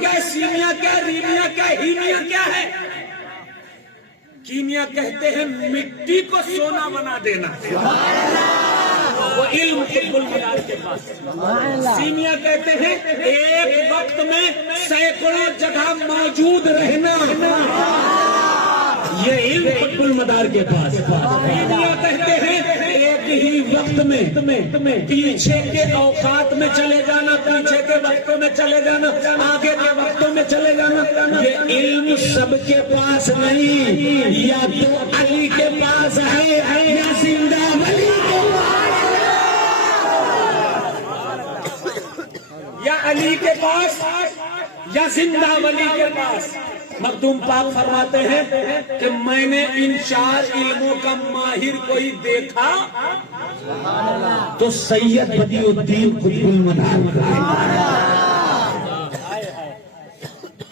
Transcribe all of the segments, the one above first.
کیا ہے، سیمیا کیا ہے، ریمیا کیا ہے، ہیمیا کیا ہے؟ کیمیا کہتے ہیں مٹی کو سونا بنا دینا، وہ علم قطب المنار کے پاس۔ سیمیا کہتے ہیں ایک وقت میں سینکڑوں جگہ موجود رہنا، یہ علم قطب المنار کے پاس۔ کیمیا کہتے ہیں ایک ہی وقت میں پیچھے کے اوقات میں چلے جانا، پیچھے کے وقتوں میں چلے جانا، آگے کے وقتوں میں چلے جانا، یہ علم سب کے پاس نہیں، یا تو علی کے پاس ہے یا زندہ ولی کے پاس، یا علی کے پاس یا زندہ ولی کے پاس۔ مخدوم پاک فرماتے ہیں کہ میں نے ان 4 علموں کا ماہر کوئی دیکھا تو سید بدیع الدین قطب المنار۔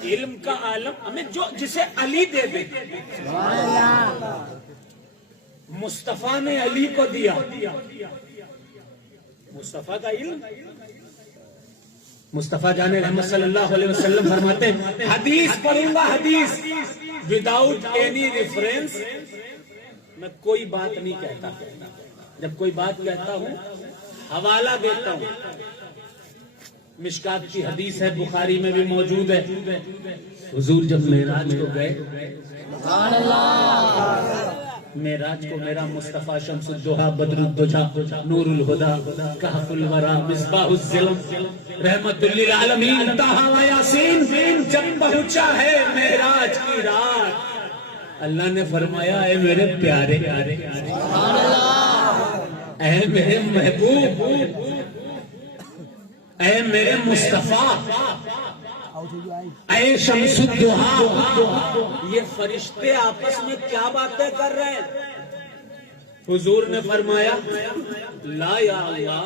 علم کا عالم ہمیں جسے علی دے دے، مصطفیٰ نے علی کو دیا، مصطفیٰ کا علم۔ مصطفیٰ جان رحمت صلی اللہ علیہ وسلم فرماتے ہیں حدیث پڑھوں گا، حدیث وداؤٹ اینی ریفرنس میں کوئی بات نہیں کہتا، جب کوئی بات کہتا ہوں حوالہ دیتا ہوں۔ مشکات کی حدیث ہے، بخاری میں بھی موجود ہے، حضور جب معراج کو گئے، معراج کو میرا مصطفیٰ شمس الدہا بدر الدجا نور الہدا کہف الورا مصباح الظلم رحمت للعالمین طٰہٰ و یاسین جب پہنچا ہے معراج کی رات، اللہ نے فرمایا اے میرے پیارے، اے میرے محبوب، اے میرے مصطفیٰ، اے شمس الدہا، یہ فرشتے آپس میں کیا باتیں کر رہے ہیں؟ حضور نے فرمایا لا یا اللہ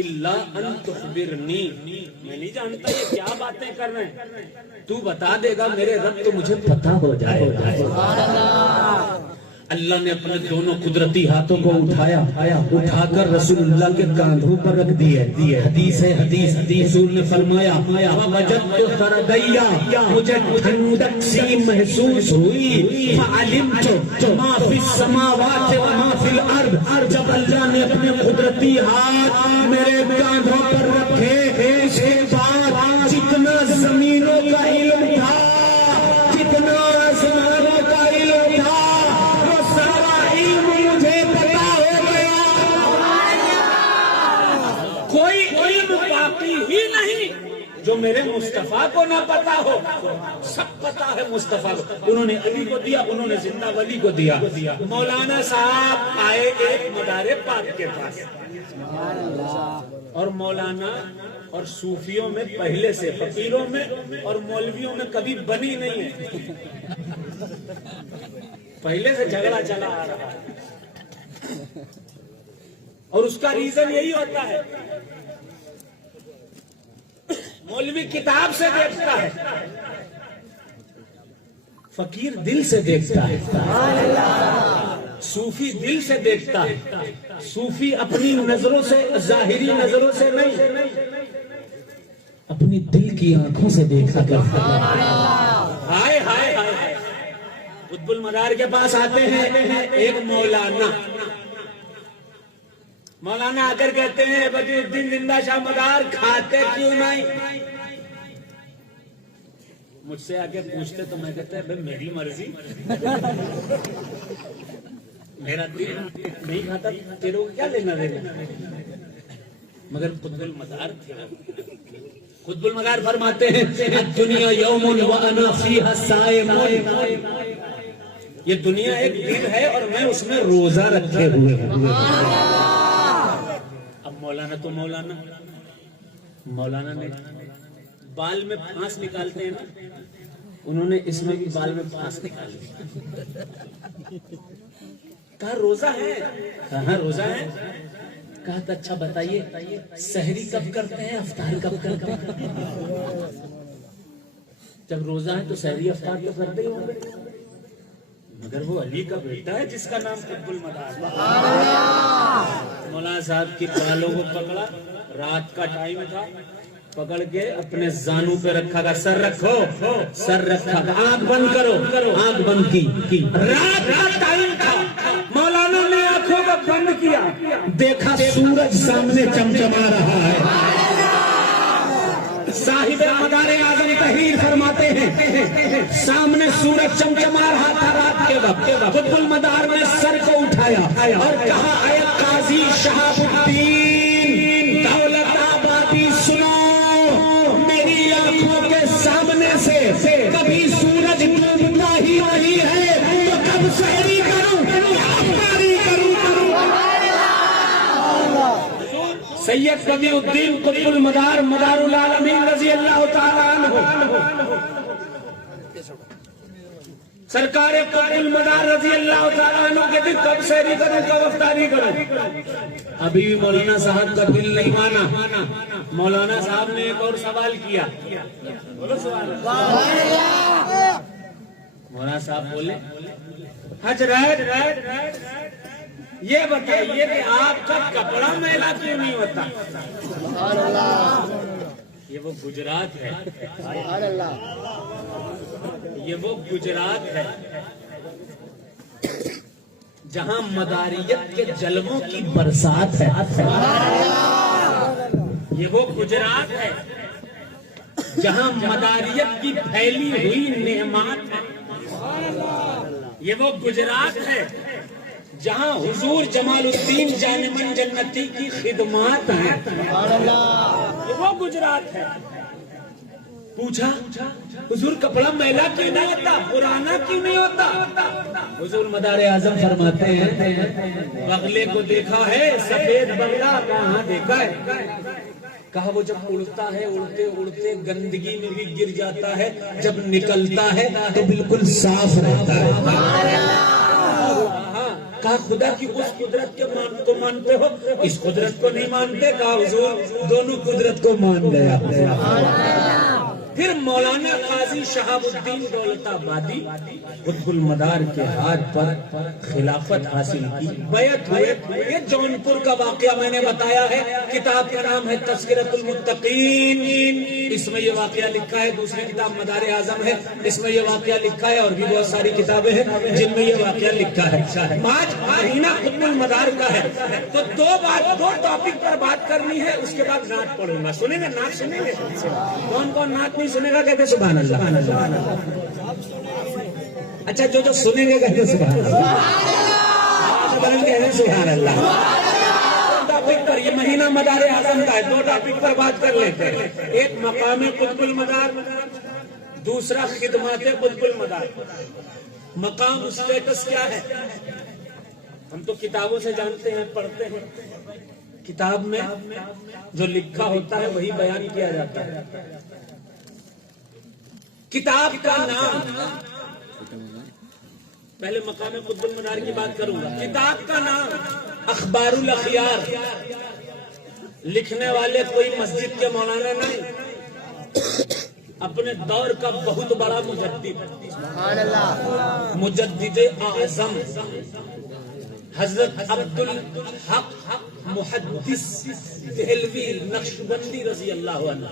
الا ان تخبرنی، میں نہیں جانتا یہ کیا باتیں کر رہے ہیں، تو بتا دے گا میرے رب تو مجھے پتہ ہو جائے گا۔ اللہ نے اپنے دونوں قدرتی ہاتھوں کو اٹھایا، اٹھا کر رسول اللہ کے کاندھوں پر رکھ دیے۔ حدیث ہے، حدیث حضور نے فرمایا وجدت خردیا، مجھے ٹھنڈک سی محسوس ہوئی، فعلمت ما فی السماوات و ما فی الارض، جب اللہ نے اپنے قدرتی ہاتھ میرے کاندھوں پر رکھے، اس کے بعد جتنا زمینوں کا علم تھا، جتنا آسمانوں کا علم تھا، کوئی علم باقی ہی نہیں جو میرے مصطفیٰ کو نہ پتا ہو، سب پتا ہے مصطفیٰ کو۔ انہوں نے علی کو دیا، انہوں نے زندہ ولی کو دیا۔ مولانا صاحب آئے ایک مدار پاک کے پاس، اور مولانا اور صوفیوں میں پہلے سے، فقیروں میں اور مولویوں میں کبھی بنی نہیں ہے، پہلے سے جھگڑا چلا آ رہا ہے، اور اس کا ریزن یہی ہوتا ہے مولوی کتاب سے دیکھتا ہے، فقیر دل سے دیکھتا ہے، صوفی دل سے دیکھتا ہے۔ صوفی اپنی نظروں سے، ظاہری نظروں سے نہیں، اپنی دل کی آنکھوں سے دیکھا کرتا ہے۔ ہائے ہائے ہائے، قطب المنار کے پاس آتے ہیں ایک مولانا آ کر کہتے ہیں بدیع الدین زندہ شاہ مدار کھاتے کیوں نہیں؟ مجھ سے آ کے پوچھتے تو میں کہتے ہیں میری مرضی، میرا دل نہیں کھاتا، تیرے کو کیا لینا دینا، مگر قطب المنار تھے۔ قطب المنار فرماتے ہیں الدنیا یوم وانا فیہا صائم، یہ دنیا ایک دن ہے اور میں اس میں روزہ رکھے ہوئے ہوں۔ اب مولانا تو مولانا نے بال میں پھانس نکالتے ہیں نا، انہوں نے اس میں بھی بال میں پھانس نکال لی، کہا روزہ ہے، کہاں روزہ ہے، کہا تو اچھا بتائیے سحری کب کرتے ہیں، افطار کب کرتے ہیں؟ جب روزہ ہے تو سحری افطار تو کرتے ہی ہوں گے، مگر وہ علی کا بیٹا ہے جس کا نام قطب المنار۔ مولانا صاحب کی بالوں کو پکڑا، رات کا ٹائم تھا، پکڑ کے اپنے زانوں پہ رکھا گا. سر رکھو, سر رکھا گا. آنکھ بند کرو, آنکھ بند کی. رات کا ٹائم تھا, مولانا نے آنکھوں کو بند کیا, دیکھا سورج سامنے چمچما رہا ہے. صاحب مدار اعظم تحریر فرماتے ہیں سامنے سورج چمچما رہا تھا رات کے وقت. قطب المدار نے سر کو اٹھایا اور کہا اے قاضی شہاب الدین دولت آبادی سنو, میری آنکھوں کے سامنے سے کبھی سورج ڈوبتا ہی نہیں ہے, تو کب سحری کروں یا افطاری کروں. سید قوی الدین قطب المدار مدار العالمین رضی اللہ تعالیٰ عنہ, سرکار قطب المدار رضی اللہ تعالیٰ عنہ کے دن کب سحری کروں کب افطاری کروں. ابھی بھی مولانا صاحب کا دل نہیں مانا. مولانا صاحب نے ایک اور سوال کیا. مولانا صاحب بولے حضرت یہ بتائیے کہ آپ کا کپڑا میلا کیوں نہیں ہوتا. یہ وہ گجرات ہے, یہ وہ گجرات ہے جہاں مداریت کے جلووں کی برسات ہے. یہ وہ گجرات ہے جہاں مداریت کی پھیلی ہوئی نعمات ہے. یہ وہ گجرات ہے جہاں حضور جمال الدین جانمن جنتی کی خدمات ہیں. یہ وہ گجرات ہے. پوچھا حضور کپڑا میلا کیوں نہیں ہوتا, پرانا کیوں نہیں ہوتا. حضور مدار اعظم فرماتے ہیں بغلے کو دیکھا ہے, سفید بغلہ کہاں دیکھا ہے. کہا وہ جب اڑتا ہے اڑتے اڑتے گندگی میں بھی گر جاتا ہے, جب نکلتا ہے تو بالکل صاف رہتا ہے. کہا خدا کی اس قدرت کو مانتے ہو, اس قدرت کو نہیں مانتے. کہا حضور دونوں قدرت کو مان گیا. پھر مولانا قاضی شہاب الدین دولت آبادی قطب المدار کے ہاتھ پر خلافت حاصل کی, بیعت ہوئے. یہ جونپور کا واقعہ میں نے بتایا ہے. کتاب کا نام ہے تذکرۃ المتقین, اس میں یہ واقعہ لکھا ہے. دوسری کتاب مدار اعظم ہے, اس میں یہ واقعہ لکھا ہے. اور بھی بہت ساری کتابیں ہیں جن میں یہ واقعہ لکھا ہے. آج مہینہ قطب المدار کا ہے, تو دو ٹاپک پر بات کرنی ہے. اس کے بعد نعت پڑھوں گا. سنیں گے نعت, سنیں گے. کون کون نعت نہیں سنے گا کہتے سبحان اللہ. اچھا جو سنیں گے کہتے سبحان اللہ. کہتے سبحان اللہ. ٹاپک پر, یہ مہینہ مدار اعظم کا ہے, دو ٹاپک پر بات کر لیتے ہیں. ایک مقام قطب المدار, دوسرا خدمات قطب المدار. مقام اسٹیٹس کیا ہے ہم تو کتابوں سے جانتے ہیں, پڑھتے ہیں. کتاب میں جو لکھا ہوتا ہے وہی بیان کیا جاتا ہے. کتاب کا نام, پہلے مقام قطب المدار کی بات کروں گا. کتاب کا نام اخبار الاخیار. لکھنے والے کوئی مسجد کے مولانا نہیں, اپنے دور کا بہت بڑا مجدد اعظم حضرت عبدالحق محدث دہلوی نقشبندی رضی اللہ عنہ.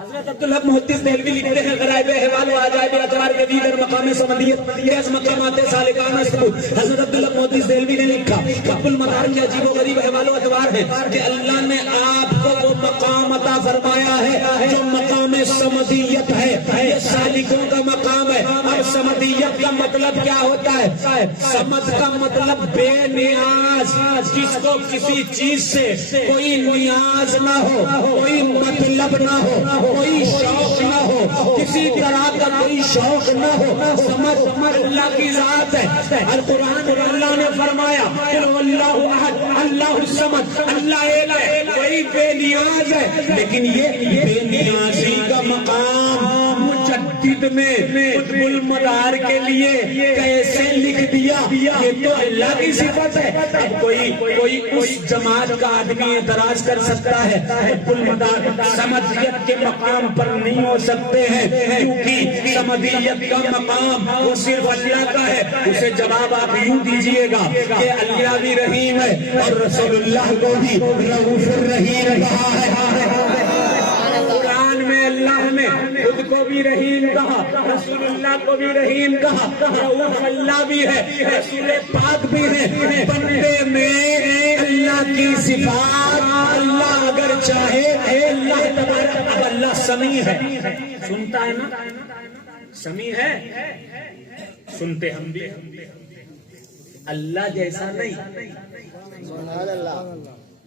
حضرت عبدالحق محدث دہلوی لکھتے ہیں غرائب احوال و عجائب اطوار کے دیگر مقام سمدیت یہ مقامات سالکانہ ثبوت. حضرت عبدالحق محدث دہلوی نے لکھا قطب المدار کے عجیب و غریب احوال و اطوار ہے کہ اللہ نے آپ کو وہ مقام عطا فرمایا ہے جو مقام سمدیت ہے. یہ سالکوں کا مقام ہے. اور سمدیت کا مطلب کیا ہوتا ہے؟ سمد کا مطلب بے نیاز, جس کو کسی چیز سے کوئی نیاز نہ ہو, کوئی مطلب نہ ہو, کوئی شوق نہ ہو, کسی طرح کا کوئی شوق نہ ہو. سمجھ اللہ کی ذات ہے. القرآن میں اللہ نے فرمایا قل هو اللہ احد اللہ الصمد, اللہ ایک ہے, وہی بے نیاز ہے. لیکن یہ بے نیازی کا مقام مجدد نے قطب المدار کے لیے کیسے لکھ دیا دیا، یہ تو اللہ کی صفت ہے۔ اب کوئی اس جماعت کا آدمی اعتراض کر سکتا ہے قطب المدار سمدیت کے مقام پر نہیں ہو سکتے ہیں، کیونکہ سمدیت کا مقام وہ صرف اللہ کا ہے۔ اسے جواب آپ یوں دیجئے گا کہ اللہ بھی رحیم ہے اور رسول اللہ کو بھی رؤوف الرحیم کہا ہے۔ قرآن میں اللہ نے خود کو بھی رحیم کہا، رسول اللہ کو بھی رحیم کہا، رؤوف اللہ بھی ہے، رسول پاک بھی ہے۔ بندے میں اللہ کی صفات، اللہ اگر چاہے اللہ تبارک، اب اللہ سمیع ہے، سنتا ہے نا، سمیع ہے، سنتے ہم بھی ہیں۔ اللہ جیسا نہیں،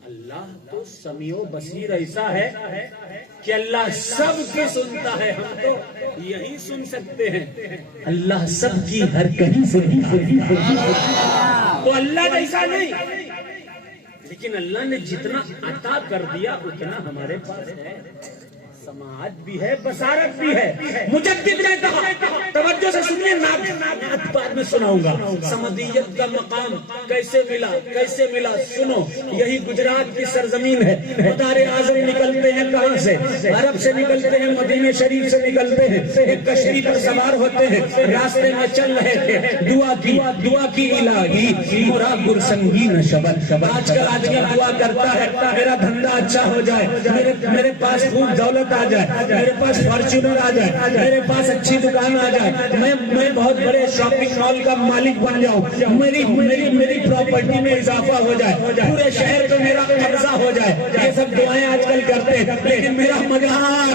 اللہ تو سمیع و بصیر ایسا ہے کہ اللہ سب کی سنتا ہے، ہم تو یہی سن سکتے ہیں، اللہ سب کی ہر کہیں سنتا ہے۔ تو اللہ جیسا نہیں، لیکن اللہ نے جتنا عطا کر دیا اتنا ہمارے پاس ہے، سماعت بھی ہے، بصارت بھی ہے۔ مجدد نے کہا، توجہ سے سنیے، نعت بعد میں سناؤں گا، سمدیت کا مقام کیسے ملا سنو۔ یہی گجرات کی سرزمین ہے، مدار اعظم نکلتے ہیں کہاں سے؟ عرب سے نکلتے ہیں، مدینہ شریف سے نکلتے ہیں، ایک کشتی پر سوار ہوتے ہیں، راستے میں چل رہے تھے، دعا کی الہی مرا گرسنگی نشبت۔ آج کل آدمی دعا کرتا ہے میرا دھندا اچھا ہو جائے، میرے پاس خوب دولت آ جائے، میرے پاس فارچونر آ جائے، میرے پاس اچھی دکان آ جائے، میں بہت بڑے شاپنگ مال کا مالک بن جاؤں، میری پراپرٹی میں اضافہ ہو جائے، پورے شہر پہ میرا قبضہ ہو جائے۔ یہ سب دعائیں آج کل کرتے ہیں، لیکن میرا مدار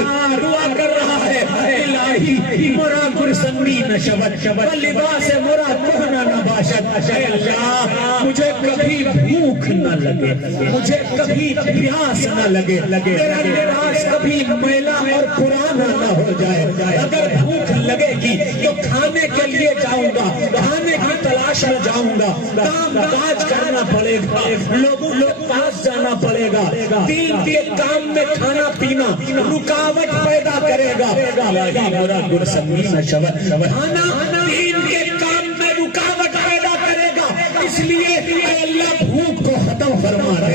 دعا کر رہا ہے الہی مرا گرسنگی نشبت لباس مرا کہنا نہ باشد۔ اے اللہ مجھے کبھی بھوک نہ لگے، مجھے کبھی پیاس نہ لگے، میرا لباس کبھی میلا اور پرانا نہ ہو جائے۔ اگر بھوک لگے گی تو کھانے کے لیے جاؤں گا، کھانے کی تلاش میں جاؤں گا، کام کاج کرنا پڑے گا، لوگوں کے پاس جانا پڑے گا، دین کے کام میں کھانا پینا رکاوٹ پیدا کرے گا۔ کھانا دین کے کام میں رکاوٹ پیدا کرے گا، اس لیے اللہ بھوک کو ختم فرما دے۔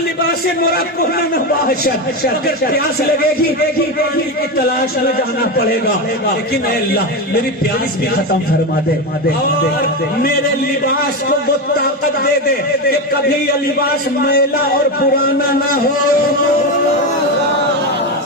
لباس مراد کو نہ باشد، اگر پیاس لگے گی پانی کی تلاش میں جانا پڑے گا، لیکن اے اللہ میری پیاس بھی ختم فرما دے، اور میرے لباس کو وہ طاقت دے دے کہ کبھی یہ لباس میلا اور پرانا نہ ہو۔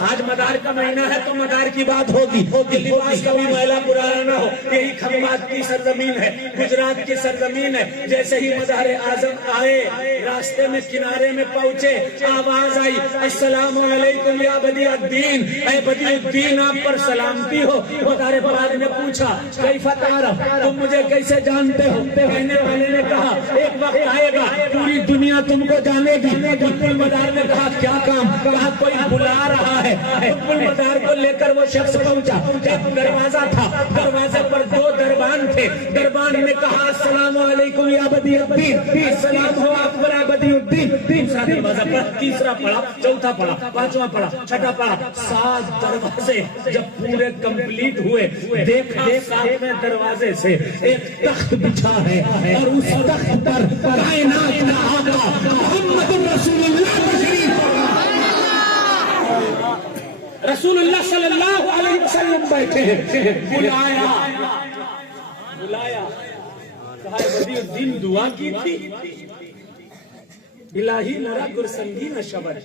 آج مدار کا مہینہ ہے تو مدار کی بات ہوگی کہ لباس کبھی میلا پرانا نہ ہو۔ یہی کھمبات کی سرزمین ہے، گجرات کی سرزمین ہے۔ جیسے ہی مدار اعظم آئے، راستے میں کنارے میں پہنچے، آواز آئی السلام علیکم یا بدیع الدین، اے بدیع الدین آپ پر سلامتی ہو۔ مدار پاک نے پوچھا کیف تعرف، تم مجھے کیسے جانتے ہو؟ کہنے والے نے کہا ایک وقت آئے گا پوری دنیا تم کو جانے گی۔ مدار نے کہا کیا کام؟ کہا کوئی بلا رہا ہے۔ مدار کو لے کر وہ شخص پہنچا، ایک دروازہ تھا، دروازے پر دو دربان تھے۔ دربان نے کہا السلام علیکم یا بدیع الدین، السلام ہو آپ پر بدیع الدین۔ دوسرا دروازہ پڑھا، تیسرا پڑھا، چوتھا پڑھا، پانچواں پڑھا، چھٹا پڑھا، 7 دروازے جب پورے کمپلیٹ ہوئے، دیکھا 7ویں دروازے سے ایک تخت بچھا ہے، اور اس تخت پر کائنات کا آقا محمد رسول اللہ رسول اللہ صلی اللہ علیہ وسلم بیٹھے ہیں۔ بلایا، کہا بدیع الدین دعا کی تھی، الہی مرا گرسنگی نشبت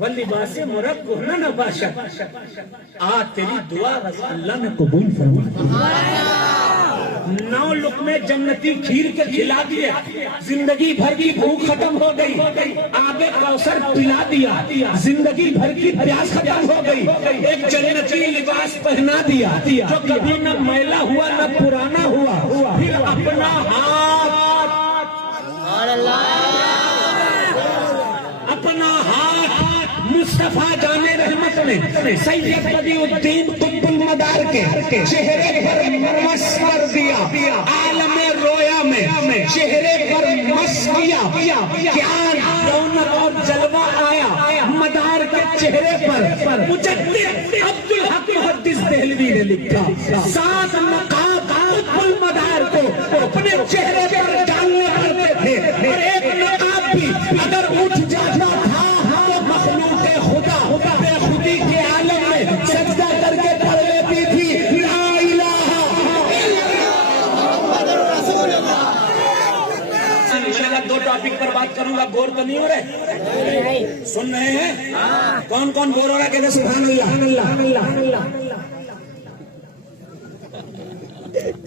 واللباس مرا کہنا نہ باشد۔ آج تیری دعا اللہ نے قبول فرما، 9 لقمے جنتی کھیر کے کھلا دیے، زندگی بھر کی بھوک ختم ہو گئی، آب کوثر پلا دیا، زندگی بھر کی پیاس ختم ہو گئی، ایک جنتی لباس پہنا دیا جو کبھی نہ میلا ہوا نہ پرانا ہوا۔ پھر اپنا ہاتھ مصطفیٰ جان رحمت نے سید بدیع الدین قطب المدار کے چہرے پر مس کر دیا، عالم رویا میں چہرے پر مس کیا، کیا رونق اور جلوہ آیا مدار کے چہرے پر۔ مجدد عبدالحق محدث دہلوی نے لکھا 7 مقام قطب المدار کو اپنے چہرے پر ڈالنے پڑتے تھے، اور ایک نقاب بھی اگر اٹھ جاتا تھا تو مخلوق خدا بے خودی کے عالم میں سجدہ کر کے پڑھ لیتی تھی لا الہ الا اللہ محمد رسول اللہ۔ میں نے کہا دو ٹاپک پر بات کروں گا، بور تو نہیں ہو رہے؟ سن رہے ہیں؟ کون کون بور ہو رہا ہے؟ کہتے سبحان اللہ۔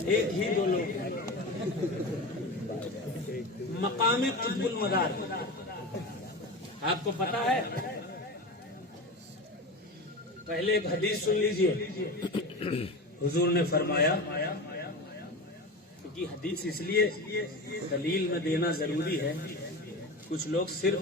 ایک ہی دو لوگ، مقام قطب المدار آپ کو پتا ہے؟ پہلے ایک حدیث سن لیجئے۔ حضور نے فرمایا، کیونکہ حدیث اس لیے دلیل میں دینا ضروری ہے، کچھ لوگ صرف